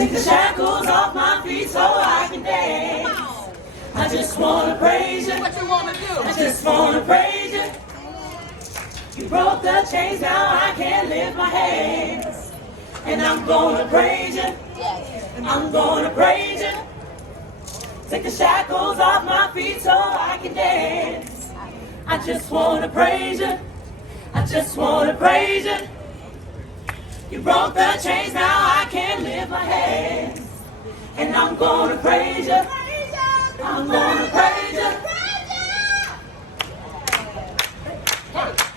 Take the shackles off my feet so I can dance. I just wanna praise you. What you wanna do? I just wanna praise you. You broke the chains, now I can lift my hands. And I'm gonna praise you. I'm gonna praise you. Take the shackles off my feet so I can dance. I just wanna praise you. I just wanna praise you. You broke the chains, now I can lift my hands. And I'm gonna praise you. I'm gonna praise you.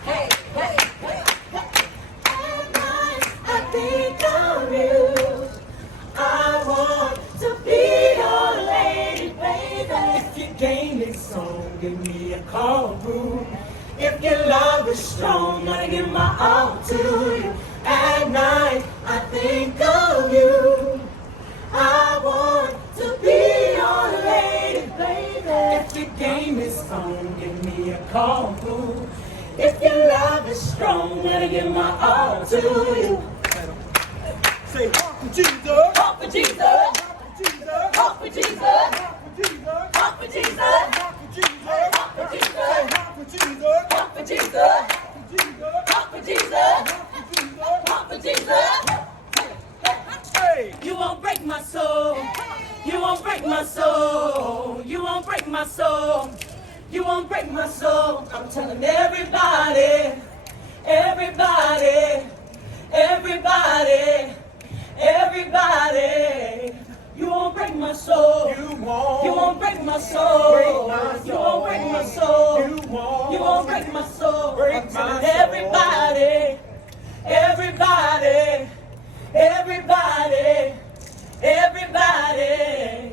Hey, hey, hey. At night, I think of you. I want to be your lady, baby. If your game is song, give me a call, boo. If your love is strong, gonna give my all to you. At night, I think of you. I want to be your lady, baby. If your game is on, give me a call, boo. If your love is strong, gonna give my all to you. Say, Honk for Jesus. Honk for Jesus. Honk for Jesus. Honk for Jesus. Honk for Jesus. Honk for Jesus. Honk for Jesus. Honk for Jesus. Honk for Jesus. Honk for Jesus. Honk for Jesus. Honk for Jesus. Hey. You won't break my soul. You won't break my soul. You won't break my soul. You won't break my soul. I'm telling everybody, everybody, everybody, everybody. You won't break my soul. You won't. You won't break my soul. Break my soul. You won't break my soul. You won't. You won't break my soul. Break I'm my telling soul. everybody, everybody, everybody, everybody.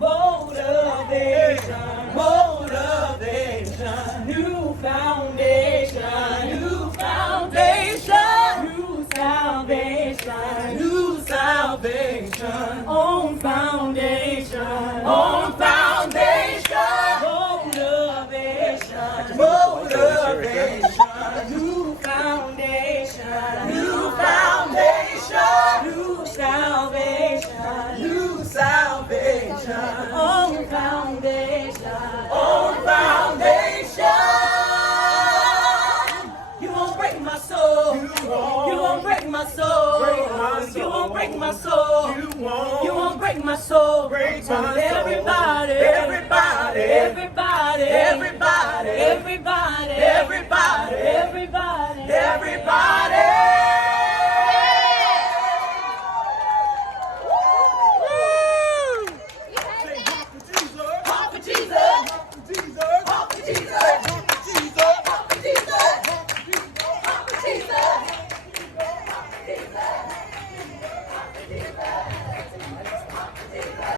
Motivation, motivation, new foundation, new foundation, new salvation, new salvation, on foundation, on foundation, motivation, motivation, new foundation, new foundation, new salvation, new salvation, on foundation, on foundation. You won't break my soul. You won't. You won't break my soul. Break my soul. You won't break my soul. You won't. You won't break my soul. Break my soul. Everybody, Everybody. everybody, Everybody. everybody, Everybody. everybody, everybody, Everybody.